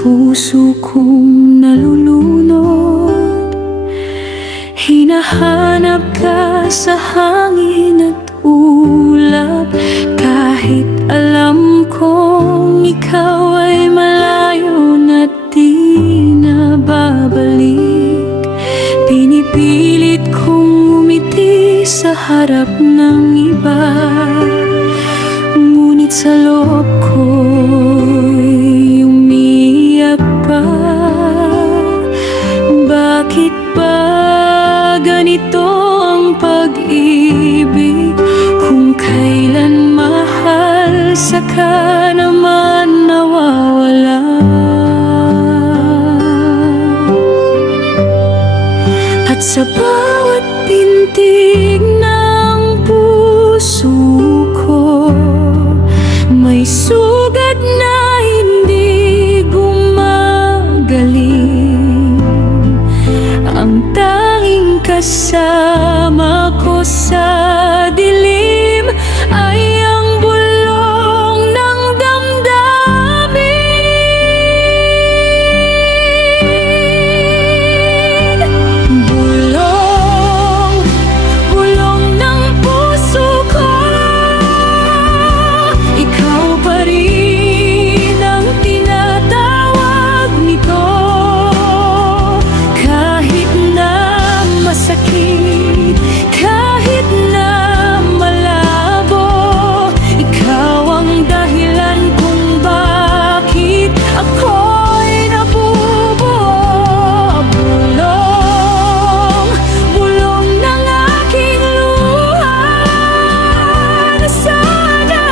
puso kong nalulunod. Hinahanap ka sa hangin at ulap, kahit alam kong ikaw ay malayo na't di na babalik. Pinipilit kong umiti sa harap ng iba, ngunit sa loob ko'y umiiyak pa. Bakit ba ganito ang pag-ibig? Kung kailan mahal, saka naman nawawala. At sa bawat pintig ng puso ko, may sugat na hindi gumagaling. Ang tanging kasama ko sa dilim ay ang bulong ng damdamin. Bulong, bulong ng puso ko, ikaw pa rin ang tinatawag nito. Kahit na masakit, kahit na malabo, ikaw ang dahilan kung bakit ako'y nabubuo. Bulong, bulong ng aking luha, na sana'y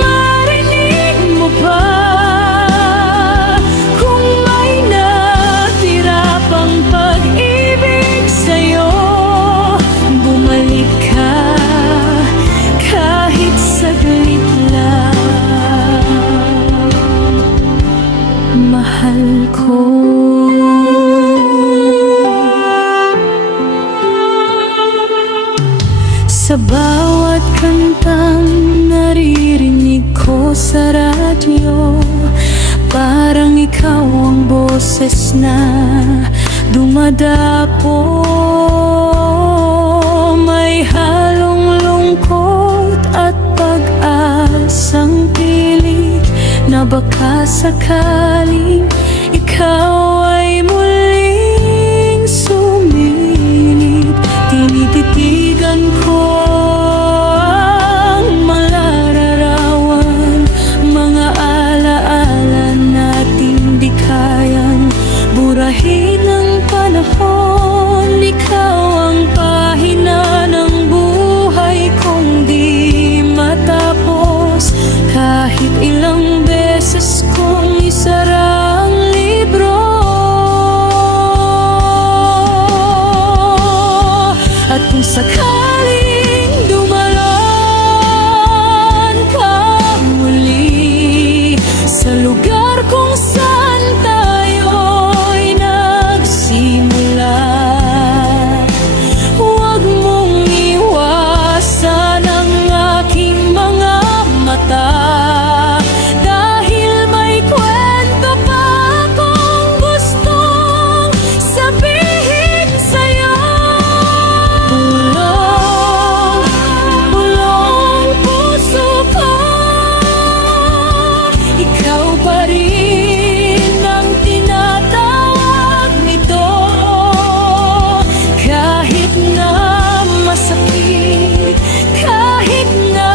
marinig mo pa. Kung may natira pang pag-ibig sa'yo, bumalik ka kahit saglit lang. Mahal ko. Sa bawat kantang naririnig ko sa radyo, parang ikaw ang boses na dumadapo. May halong lungkot at pag-asang pilit, na baka sakaling ikaw ay muling sumilip. Tinititigan ko ang malararawan, mga alaala nating di kayang burahin ng panahon. Ikaw ang pahina ng buhay kong di matapos, kahit ilang beses kong isara ang libro. At kung sakaling dumalan ka muli sa lugar kung saan tayo'y nagsimula, huwag mong iwasan ang aking mga mata, dahil may kwento pa akong gustong sabihin sa'yo. Bulong, bulong puso ko, ikaw pa rin ang tinatawag nito. Kahit na masakit, kahit na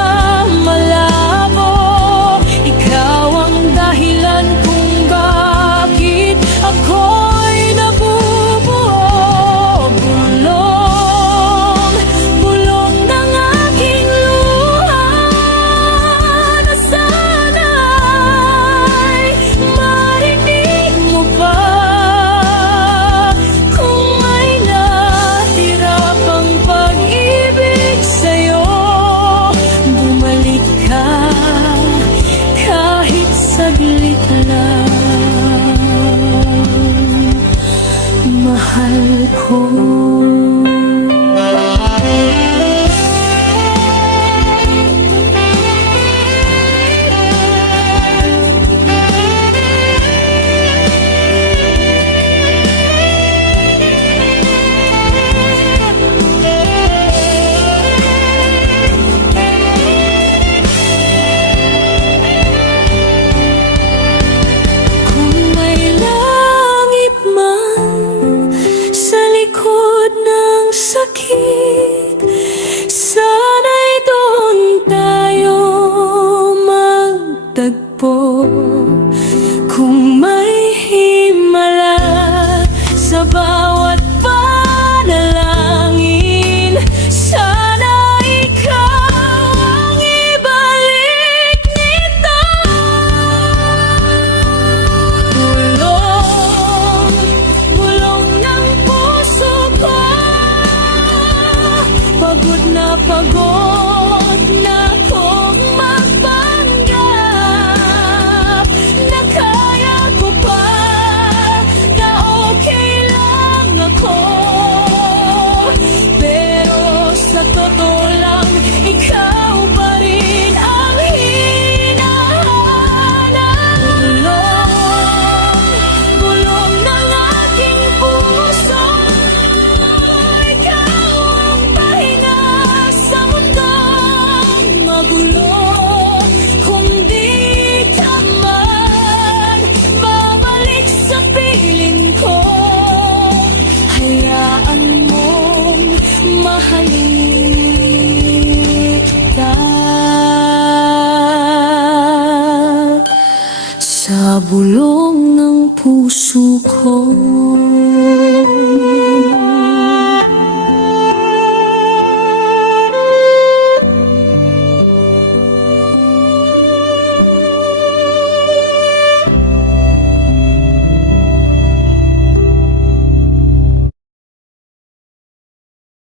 malabo, ikaw ang dahilan kung bakit ako'y nabubuo. Bulong, bulong ng aking luha, na sana'y marinig mo pa. Kung may natira pang pag-ibig sa'yo, bumalik ka kahit saglit lang. Mahal ko. Kung may himala sa bawat panalangin, sana ikaw ang ibalik nito. Bulong ng puso ko, pagod na akong magpanggap na kaya ko pa, na okay lang ako. Pero sa totoo lang, ikaw pa rin ang hinahanap. Bulong ng aking puso, ikaw ang pahinga sa mundong magulo. Kung di ka man babalik sa piling ko, hayaan mong mahalin kita. Sa bulong ng puso ko.